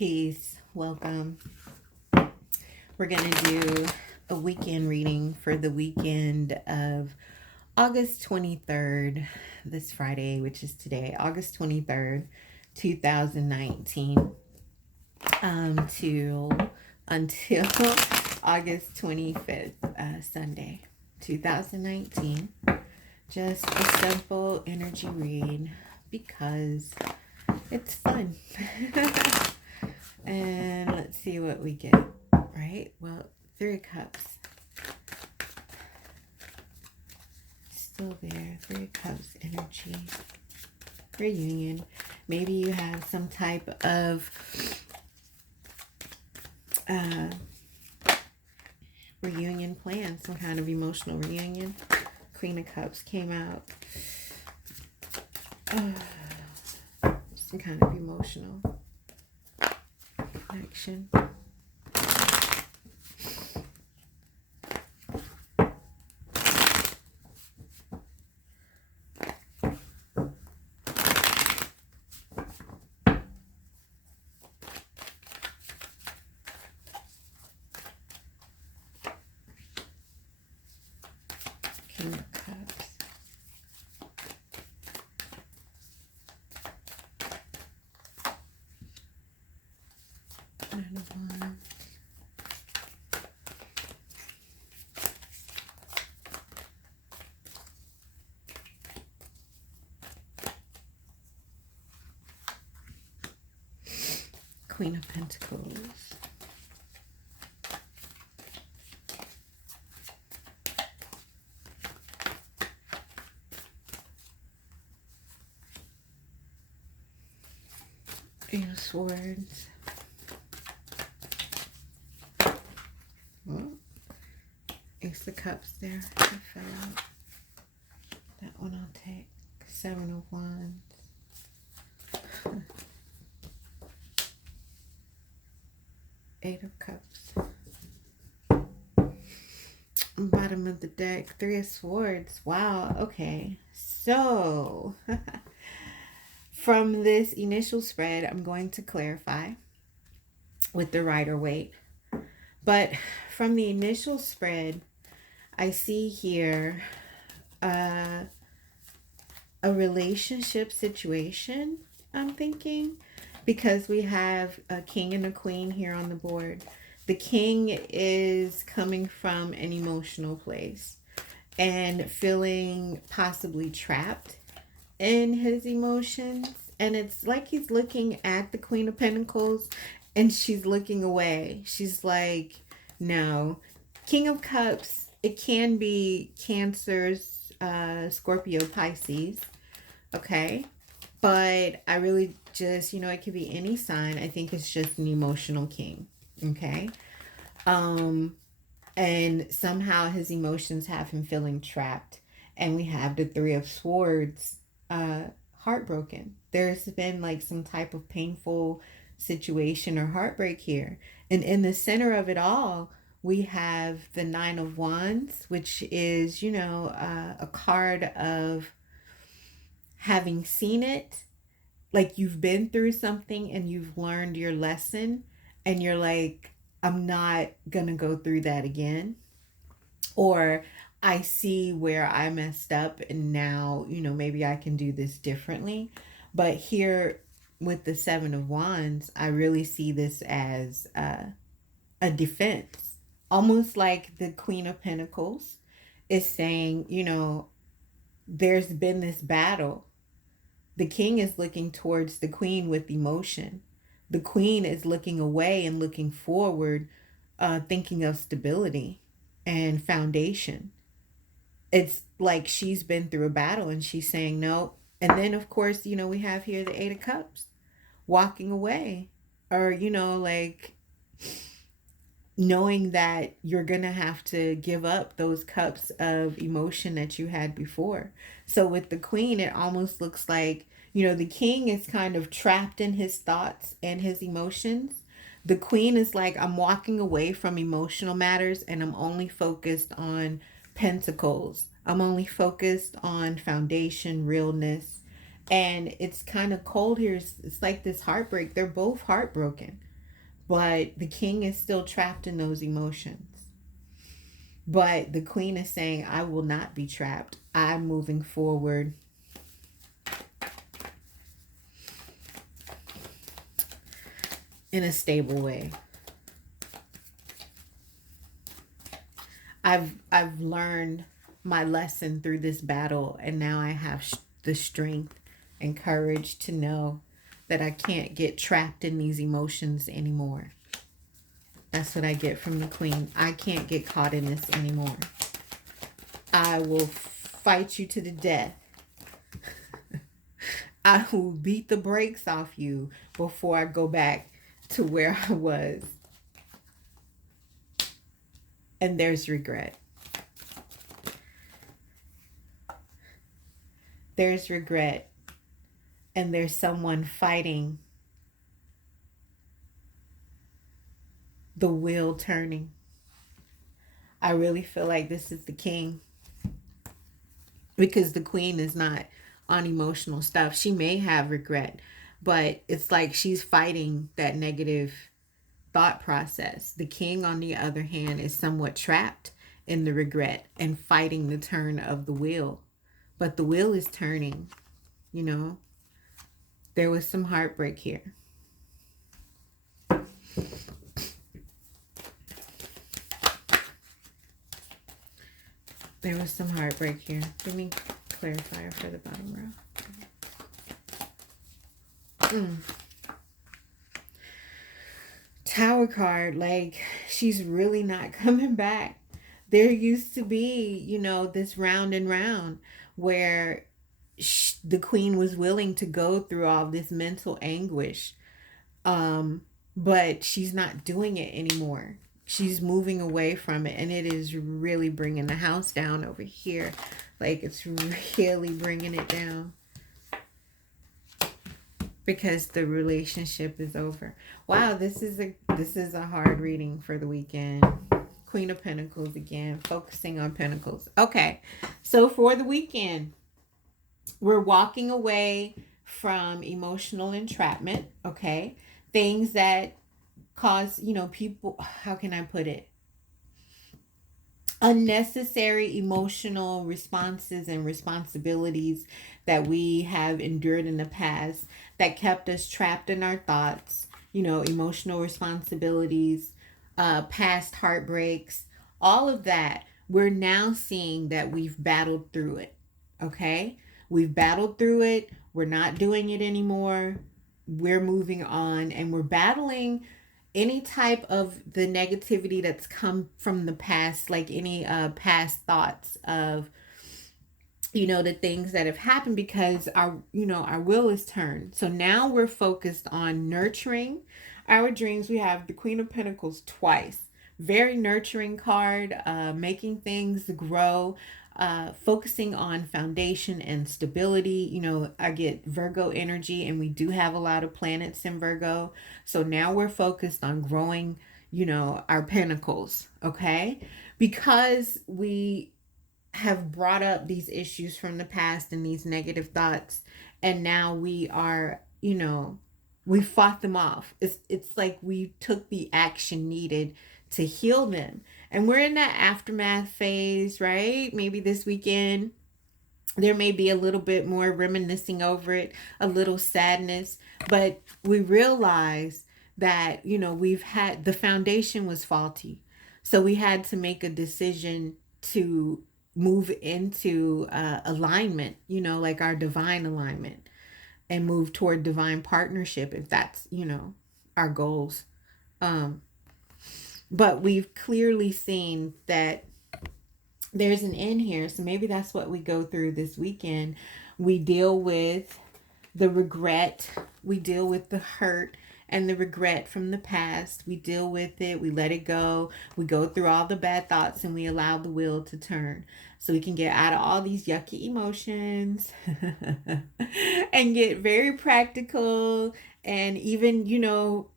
Peace. Welcome. We're going to do a weekend reading for the weekend of August 23rd, this Friday, which is today, August 23rd, 2019, until August 25th, Sunday, 2019. Just a simple energy read because it's fun. And let's see what we get, right? Well, 3 of Cups. Still there. 3 of Cups energy. Reunion. Maybe you have some type of reunion plan, some kind of emotional reunion. Queen of Cups came out. Some kind of emotional connection. King of Cups. Nine of Wands. Queen of Pentacles. Eight of Swords. Well, Ace of Cups there. It fell out. That one I'll take. 7 of Wands. Eight of Cups. Bottom of the deck. 3 of Swords. Wow. Okay. So, from this initial spread, I'm going to clarify with the Rider-Waite. But from the initial spread, I see here a relationship situation, I'm thinking, because we have a king and a queen here on the board. The king is coming from an emotional place and feeling possibly trapped in his emotions. And it's like he's looking at the Queen of Pentacles and she's looking away. She's like, no. King of Cups, it can be Cancers, Scorpio, Pisces. Okay. But I really just, it could be any sign. I think it's just an emotional king. Okay. And somehow his emotions have him feeling trapped. And we have the 3 of Swords, heartbroken. There's been like some type of painful situation or heartbreak here. And in the center of it all, we have the 9 of Wands, which is, a card of having seen it. Like you've been through something and you've learned your lesson and you're like, I'm not gonna go through that again. Or I see where I messed up and now, maybe I can do this differently. But here with the 7 of Wands, I really see this as a defense. Almost like the Queen of Pentacles is saying, there's been this battle. The king is looking towards the queen with emotion. The queen is looking away and looking forward, thinking of stability and foundation. It's like she's been through a battle and she's saying no. And then, of course, we have here the 8 of Cups, walking away. Or, like knowing that you're going to have to give up those cups of emotion that you had before. So with the queen, it almost looks like, the king is kind of trapped in his thoughts and his emotions. The queen is like, I'm walking away from emotional matters and I'm only focused on pentacles. I'm only focused on foundation, realness. And it's kind of cold here. It's like this heartbreak. They're both heartbroken. but the king is still trapped in those emotions. But the queen is saying, I will not be trapped. I'm moving forward in a stable way. I've learned my lesson through this battle, and now I have the strength and courage to know that I can't get trapped in these emotions anymore. That's what I get from the queen. I can't get caught in this anymore. I will fight you to the death. I will beat the brakes off you before I go back to where I was. And there's regret. There's regret. And there's someone fighting the wheel turning. I really feel like this is the king, because the queen is not on emotional stuff. She may have regret, but it's like she's fighting that negative thought process. The king, on the other hand, is somewhat trapped in the regret and fighting the turn of the wheel. But the wheel is turning, you know. There was some heartbreak here. There was some heartbreak here. Give me clarifier for the bottom row. Tower card, like, she's really not coming back. There used to be, you know, this round and round where the queen was willing to go through all this mental anguish. But she's not doing it anymore. She's moving away from it, and it is really bringing the house down over here. Like, it's really bringing it down, because the relationship is over. Wow, this is a hard reading for the weekend. Queen of Pentacles again, focusing on Pentacles. Okay, so for the weekend, we're walking away from emotional entrapment, okay? Things that cause, you know, people, how can I put it? Unnecessary emotional responses and responsibilities that we have endured in the past that kept us trapped in our thoughts, you know, emotional responsibilities, past heartbreaks, all of that. We're now seeing that we've battled through it, okay? We've battled through it. We're not doing it anymore. We're moving on, and we're battling any type of the negativity that's come from the past, like any past thoughts of, you know, the things that have happened, because our, you know, our will is turned. So now we're focused on nurturing our dreams. We have the Queen of Pentacles twice. Very nurturing card, making things grow, focusing on foundation and stability. You know, I get Virgo energy, and we do have a lot of planets in Virgo. So now we're focused on growing, you know, our pentacles, okay? Because we have brought up these issues from the past and these negative thoughts, and now we are, you know, we fought them off. It's like we took the action needed to heal them. And we're in that aftermath phase, right? Maybe this weekend there may be a little bit more reminiscing over it, a little sadness, but we realize that, you know, we've had, the foundation was faulty. So we had to make a decision to move into alignment, you know, like our divine alignment, and move toward divine partnership, if that's, you know, our goals. But we've clearly seen that there's an end here. So maybe that's what we go through this weekend. We deal with the regret. We deal with the hurt and the regret from the past. We deal with it. We let it go. We go through all the bad thoughts, and we allow the wheel to turn, so we can get out of all these yucky emotions and get very practical, and even, you know,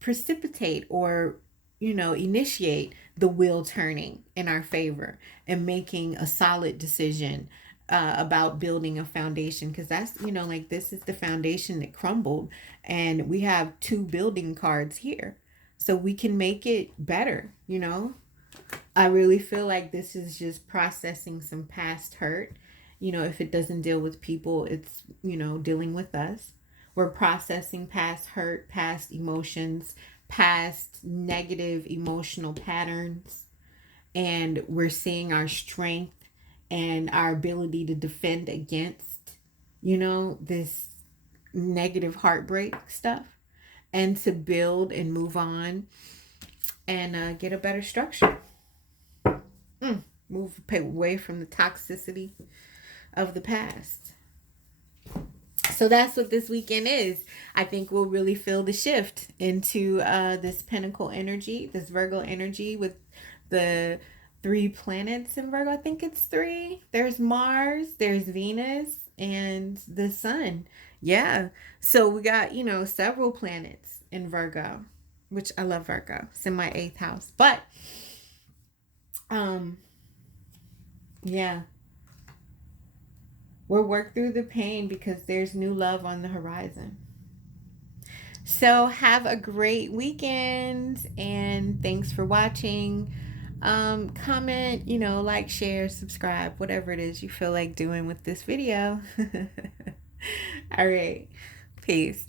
precipitate or, you know, initiate the wheel turning in our favor and making a solid decision about building a foundation, because that's, you know, like this is the foundation that crumbled, and we have two building cards here, so we can make it better, you know. I really feel like this is just processing some past hurt. You know, if it doesn't deal with people, it's, you know, dealing with us. We're processing past hurt, past emotions, past negative emotional patterns, and we're seeing our strength and our ability to defend against, you know, this negative heartbreak stuff, and to build and move on and get a better structure. Move away from the toxicity of the past. So that's what this weekend is. I think we'll really feel the shift into this Pinnacle energy, this Virgo energy, with the 3 planets in Virgo. I think it's 3. There's Mars, there's Venus, and the Sun. Yeah. So we got, you know, several planets in Virgo, which I love Virgo. It's in my 8th house. But yeah, we'll work through the pain because there's new love on the horizon. So have a great weekend, and thanks for watching. Comment, you know, like, share, subscribe, whatever it is you feel like doing with this video. All right. Peace.